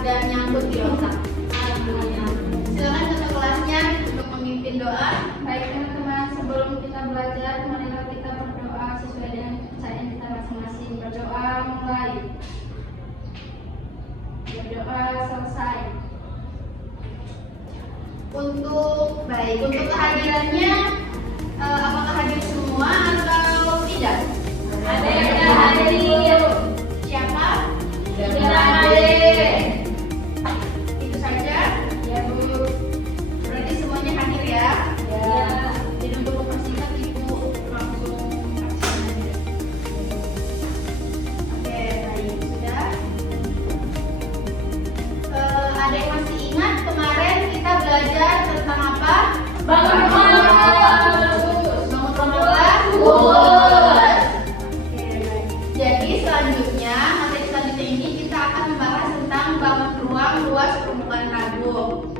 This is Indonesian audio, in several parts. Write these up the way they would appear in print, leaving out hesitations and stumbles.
dan nyangkut di otak. Silakan ketua kelasnya untuk memimpin doa. Baik teman-teman, sebelum kita belajar, marilah kita berdoa sesuai dengan kepercayaan kita masing-masing. Berdoa mulai. Berdoa selesai. Untuk kehadirannya, apakah hadir semua atau tidak? Ada yang hadir. Siapa? Tidak hadir. Itu saja? Ya Bu. Berarti semuanya hadir ya? Ya. Jadi untuk mempersingkat Ibu langsung action aja. Oke, baik, sudah. Ada yang masih ingat kemarin kita belajar tentang apa? Bangun rumah. Bangun rumah bagus. Oke, baik. Jadi selanjutnya, materi selanjutnya ini kita akan membahas tentang bangun ruang luas permukaan tabung.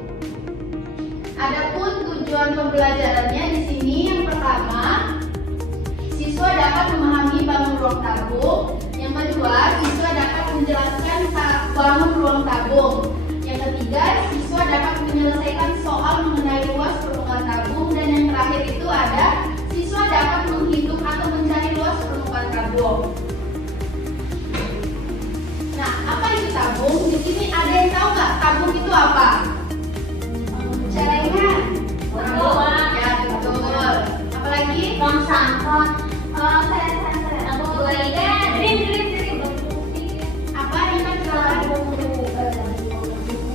Adapun tujuan pembelajarannya di sini yang pertama, siswa dapat memahami bangun ruang tabung. Yang kedua, siswa dapat menjelaskan bangun ruang tabung. Yang ketiga, siswa dapat menyelesaikan soal mengenai luas permukaan tabung. Dan yang terakhir itu ada siswa dapat menghitung atau mencari luas permukaan tabung. Nah, apa itu tabung? Di sini ada yang tahu nggak tabung itu apa? Celengan. Ya, betul. Apalagi? Tong sampah. Saya. Apa yang kan silakan?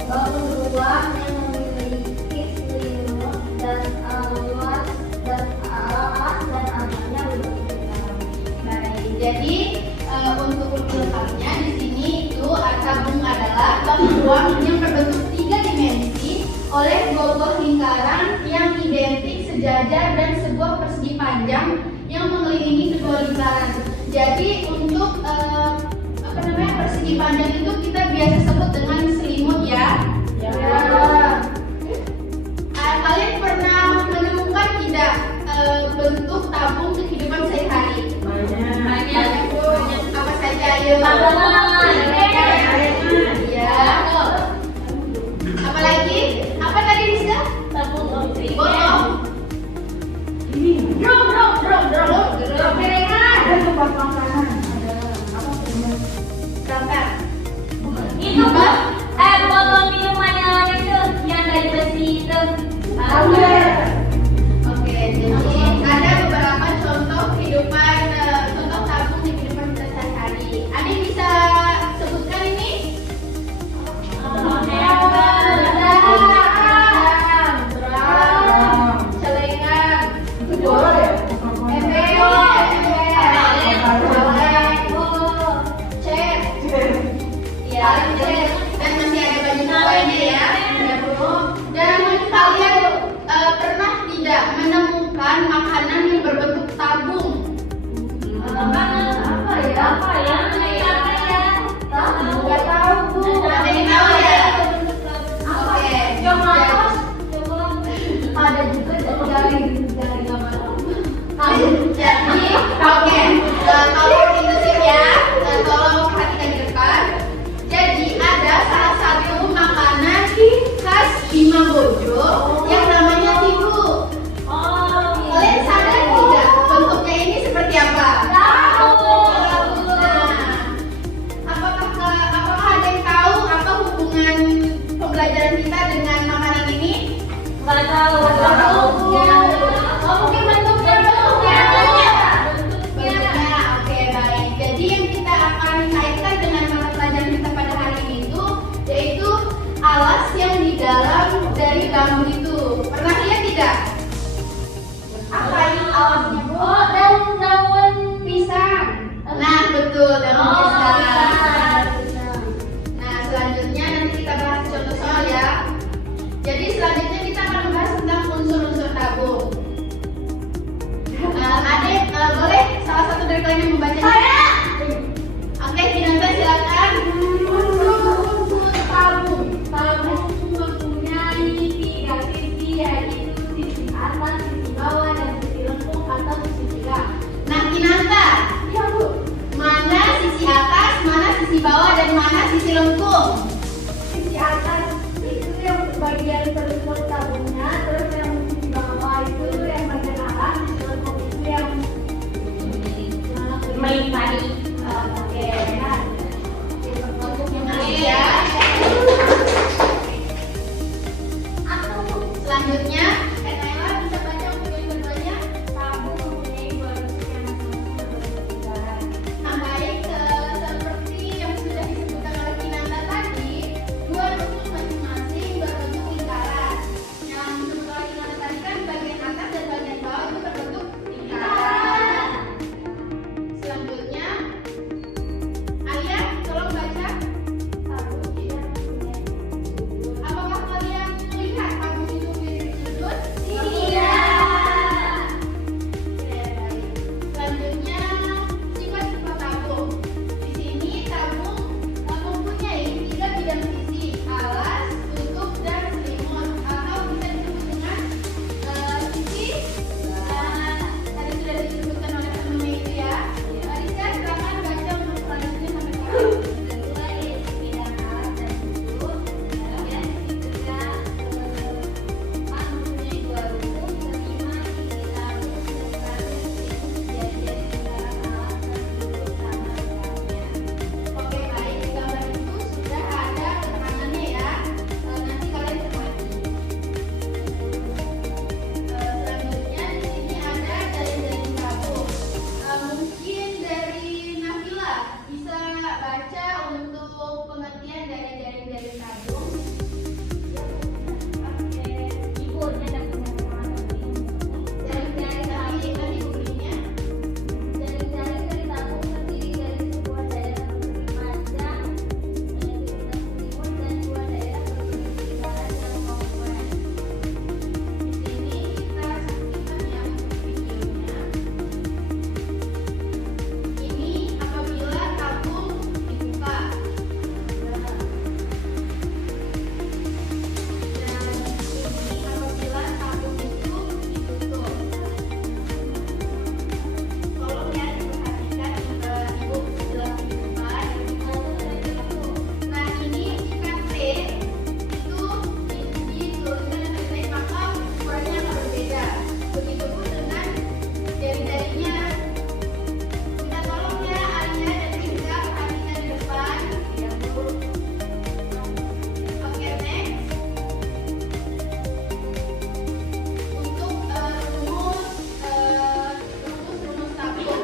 Bangun ruang yang memiliki selimut dan luas dan alat dan alatnya berbentuk. Baik. Jadi untuk lengkapnya di sini itu tabung adalah bangun ruang yang berbentuk 3 dimensi oleh dua buah lingkaran yang identik sejajar dan sebuah persegi panjang yang mengelilingi kedua lingkaran. Jadi untuk persegi panjang itu kita biasa sebut dengan selimut ya. Ya. Kalian pernah menemukan tidak bentuk tabung kehidupan sehari-hari? Banyak. Apa saja? Ayo. Ya. Apalagi? Apa tadi Rizka? Tabung oksigen. Botol. Drum. Piringan. Ada tempat makanan. Berangkat. Itu botol minuman yang itu yang dari besi itu. Oke, jadi ada beberapa contoh kehidupan, contoh tabung di kehidupan kita sehari-hari. Ada yang bisa sebutkan ini? Celengan, dan masih ada banyak lainnya ya. Dan mungkin kalian pernah tidak menemukan makanan yang berbentuk tabung? Nggak tahu Bu. Ada yang tahu ya? Oke. Ada juga dari gambar. Jadi, oke. Kalau itu sih ya, tolong perhatikan di depan. Jadi ada salah satu makanan khas Bima Bojo yang namanya tipu. Kalian sadar tidak bentuknya ini seperti apa? Apakah ada yang tahu apa hubungan pembelajaran kita dengan makanan ini? Nggak tahu. Mungkin bentuknya. Bentuknya, oke baik. Jadi yang kita akan kaitkan dengan mata pelajaran kita pada hari ini itu yaitu alas yang di dalam dari bambu itu. Pernah lihat tidak? Apa ini alasnya Bu? Daun pisang. Nah betul, daun pisang. Pisang. Nah selanjutnya nanti kita bahas contoh soal ya. Jadi selanjutnya kita akan membahas tentang unsur-unsur tabung. Adek, boleh salah satu dari kalian yang membaca? Oke, Kinanta silakan. Unsur tabung. Tabung mempunyai 3 sisi, yaitu sisi atas, sisi bawah, dan sisi lengkung atau sisi tegak. Nah Kinanta, Iya Bu. mana sisi atas, mana sisi bawah, dan mana sisi lengkung? Sisi atas itu yang bagian tertutup tabungnya, terus yang di bawah itu yang bagian atas, terus itu yang melimpani. Oke, nah Iya. Selanjutnya, Naila bisa baca untuk yang keduanya. tabung mempunyai dua bentuk yang masing-masing berbentuk lingkaran. Nah, baik, seperti yang sudah disebutkan oleh Kinanda tadi, dua rumus masing-masing berbentuk lingkaran. Yang disebut oleh Kinanda tadi kan bagian atas dan bagian bawah itu berbentuk lingkaran. Selanjutnya, Alia, tolong baca. Tabung tidak mempunyai sudut. Apakah kalian melihat tabung itu mirip sudut? Tidak. Selanjutnya, sifat-sifat tabung. Di sini tabung mempunyai tiga bidang sisi: alas, tutup, dan selimut, atau bisa disebut dengan sisi. Tadi sudah disebutkan oleh teman itu ya. Arisa, silakan baca untuk selanjutnya sampai sekarang. Kedua yaitu bidang alas dan sudut. Kemudian sisi kerja mempunyai dua rumus. Kelima, sisi tabung dan terakhir sisi jari-jari lingkaran alas dan sudut sama letaknya. Oke, baik. Di gambar itu sudah ada keterangannya ya. Nanti kalian cermati. Selanjutnya di sini ada jaring-jaring tabung. Mungkin dari Nabila bisa baca untuk pengertian dari jaring-jaring tabung. Ibu ada Jaring-jaring tadi bukunya. Jari-jari dari tabung terdiri dari sebuah daerah berbentuk panjang dengan dibentuk selimut dan dua daerah berbentuk lingkaran yang kongruent. Di sini kita saksikan ya untuk videonya. Ini apabila tabung dibuka. Dan ini apabila tabung itu ditutup. Tolong ya diperhatikan Ibu jelaskan di depan. Nah, ini jika T itu dituliskan dengan T maka ukurannya akan berbeda. Begitupun dengan jari-jarinya. Minta tolong ya Alia dan Indra perhatikan di depan. Ya Bu. Oke, next. Untuk rumus tabung.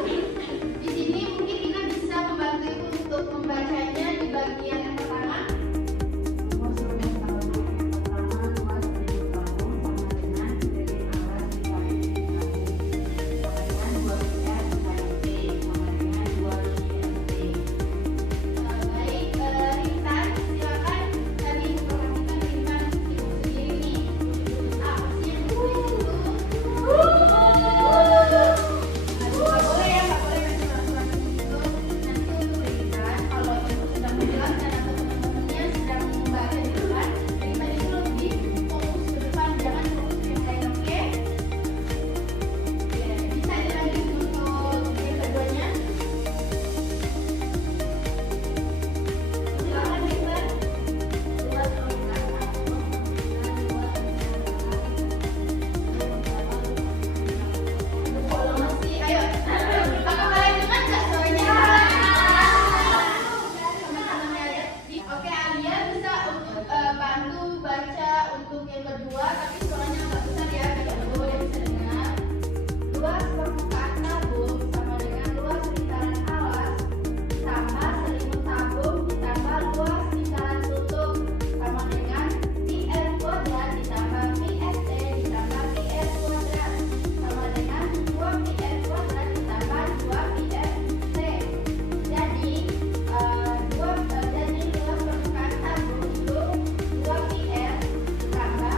Di sini mungkin kita bisa membantu Ibu untuk membacanya di bagian yang pertama. Rumus tabung pertama, luas selimut tabung sama dengan dari alas dikali tabung sama dengan 2 R dikali T sama dengan 2 GMT. Baik, Rintan, silakan tadi perhatikan Rintan Ibu sendiri nih. Apa sih yang ditulis itu? Aduh, nggak boleh ya, nggak boleh kasih surat-surat gitu. Nanti untuk Rintan, kalau Ibu sedang menjelaskan atau teman-temannya sedang membaca di depan, Rintan itu lebih fokus ke depan, jangan fokus ke yang lain, oke? Ya, bisa dilanjut untuk yang keduanya. Silakan Rintan. Luas permukaan tabung dengan luas Kalau masih, ayo. Apakah kalian dengar nggak suaranya? Teman-temannya aja. Oke, Alia bisa untuk bantu baca untuk yang kedua, tapi suaranya agak besar ya, biar Ibu yang bisa dengar. Luas permukaan tabung sama dengan luas lingkaran alas sama selimut tabung ditambah luas lingkaran tutup sama dengan PR kuadrat ditambah PST ditambah PR kuadrat sama dengan 2PR kuadrat ditambah 2PST. Jadi luas permukaan tabung itu 2PR ditambah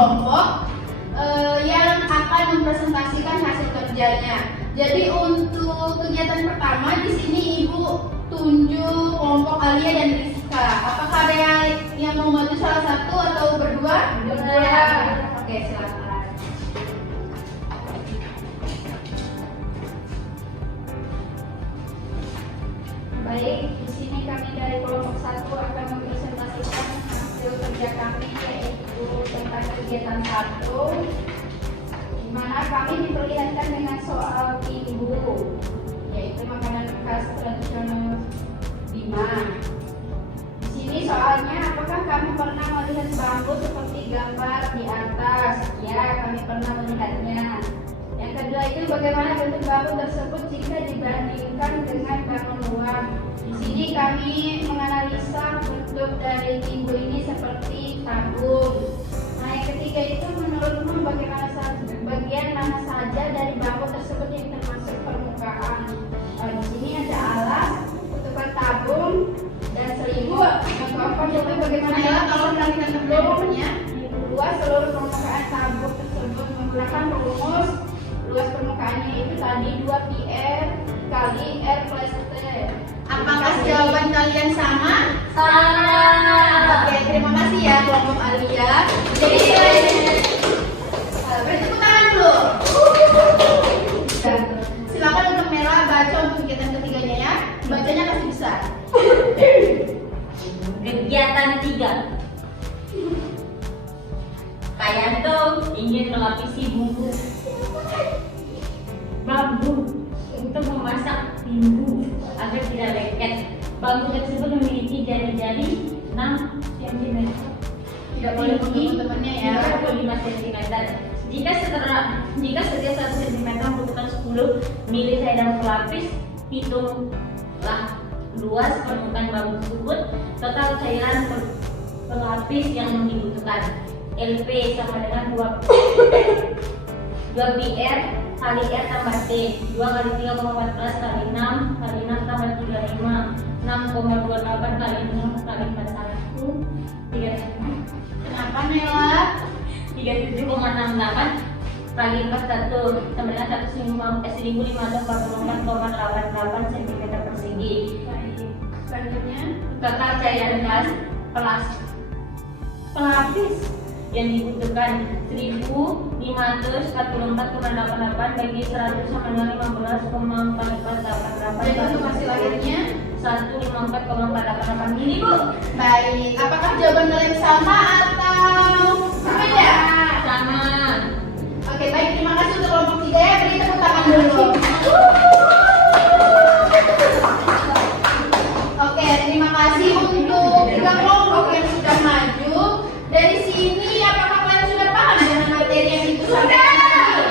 kelompok yang akan mempresentasikan hasil kerjanya. Jadi untuk kegiatan pertama di sini Ibu tunjuk kelompok Alia dan Rizka. Apakah ada yang mau bantu salah satu atau berdua? Berdua. Oke, silakan. Baik, di sini kami dari kelompok 1 akan mempresentasikan hasil kerja kami, yaitu tentang kegiatan 1, di mana kami diperlihatkan dengan soal ibu, yaitu makanan khas tradisional Bima. Di sini soalnya, apakah kami pernah melihat bambu seperti gambar di atas? Ya, kami pernah melihatnya. Yang kedua itu bagaimana bentuk bambu tersebut jika dibandingkan dengan bangun luar. Di sini kami menganalisa bentuk dari timbul ini seperti tabung. Nah, yang ketiga itu menurutmu bagaimana bagian mana saja dari bambu tersebut yang termasuk permukaan? Di sini ada alas, tutupan tabung, dan selimut. Untuk apa coba bagaimana Kalau perhatikan teman-temannya, luas seluruh permukaan tabung tersebut menggunakan rumus luas permukaannya itu tadi 2πr kali r plus t. apakah jawaban kalian sama? Sama. Oke, terima kasih ya kelompok Alia. Jadi beri tepuk tangan dulu. Silakan untuk Mela baca untuk kegiatan ketiganya ya. Bacanya kasih besar. Kegiatan 3. Kayanto ingin melapisi bumbu bambu untuk memasak bumbu agar tidak lengket. Bambu tersebut memiliki jari-jari 6 cm. Tidak boleh menggigit temannya ya. 35 cm. Jika setiap 1 cm membutuhkan 10 mili cairan pelapis, hitunglah luas permukaan bambu tersebut, total cairan pelapis yang dibutuhkan. LP sama dengan 2πr kali R tambah T, 2 kali 3,14 kali 6 kali 6 tambah 35, 6,28 kali 6 kali 41, 37. Kenapa Mela? 37,68 kali 41 sama dengan 1544,88 cm persegi. Selanjutnya, Total cairan gas pelapis yang dibutuhkan 1544,88 bagi 100 sama dengan 15,4488. dan untuk hasil akhirnya 154,488 mili, Bu. baik. Apakah jawaban kalian sama atau beda? Sama. Oke, baik. Terima kasih untuk kelompok 3 ya. Beri tepuk tangan dulu. Oke, terima kasih untuk 3 kelompok yang sudah maju. Dari sini, apakah kalian sudah paham dengan materi yang Ibu sampaikan tadi?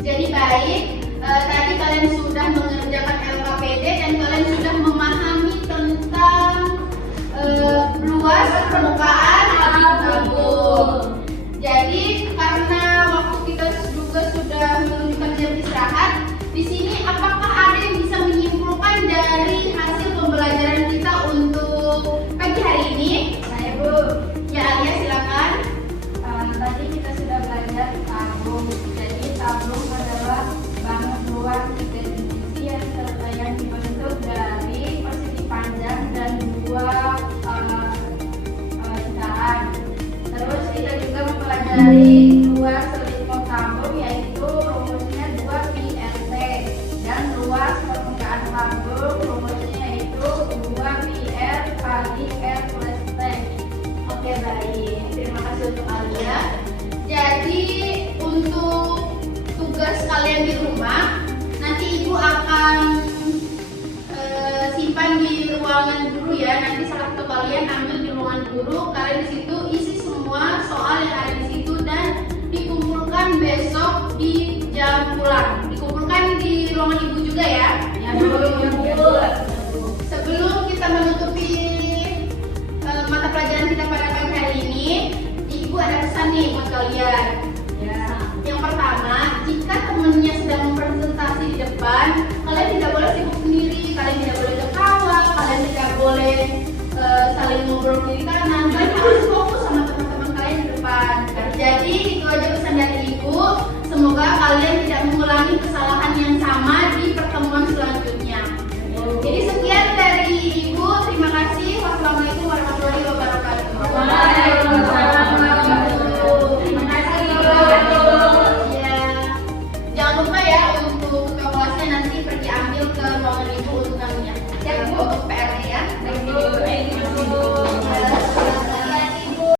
Jadi baik, tadi kalian sudah mengerjakan LKPD dan kalian sudah memahami tentang luas permukaan tabung. Jadi karena waktu kita juga sudah menunjukkan jam istirahat, di sini apakah ada yang bisa menyimpulkan dari hasil pembelajaran kita untuk pagi hari ini? Saya Bu, Ya, Alia silakan. tadi kita sudah belajar tabung. Jadi tabung adalah bangun luas tiga dimensi yang dibentuk dari persegi panjang dan 2 lingkaran. Terus kita juga mempelajari luas selimut tabung, yaitu rumusnya 2πrt, dan luas permukaan tabung rumusnya yaitu 2πr kali r plus t. Oke, baik. Terima kasih untuk Alia. Jadi untuk tugas kalian di rumah, nanti Ibu akan simpan di ruangan guru ya. Nanti salah satu kalian ambil di ruangan guru. Kalian di situ isi semua soal yang ada di situ dan dikumpulkan besok di jam pulang. Dikumpulkan di ruangan Ibu juga ya. Ya, Bu. Sebelum kita menutupi mata pelajaran kita pada pagi hari ini, Ibu ada pesan nih buat kalian. Ya. Yang pertama, jika temennya sedang mempresentasi di depan, kalian tidak boleh sibuk sendiri, kalian tidak boleh ketawa, kalian tidak boleh ngobrol kiri kanan kan harus